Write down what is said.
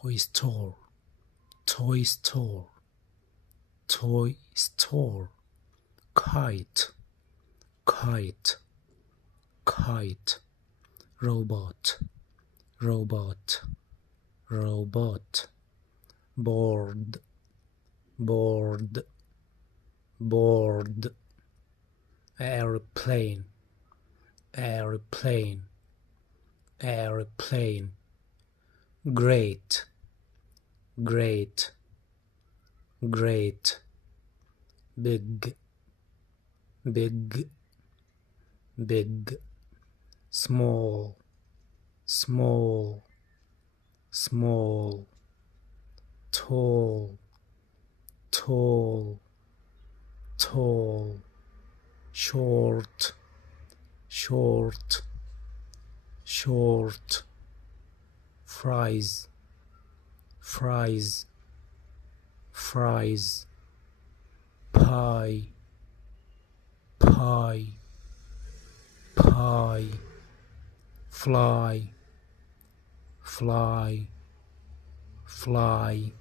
toy store, toy store, toy store, kite, kite, kite, robot, robot, robot, board, board, board, airplane, airplane, airplane, great, great, great, big, big, big, small, small, small, tall, tall, tall, short, short, short, fries, fries, fries, pie, pie, pie, fly, fly, fly,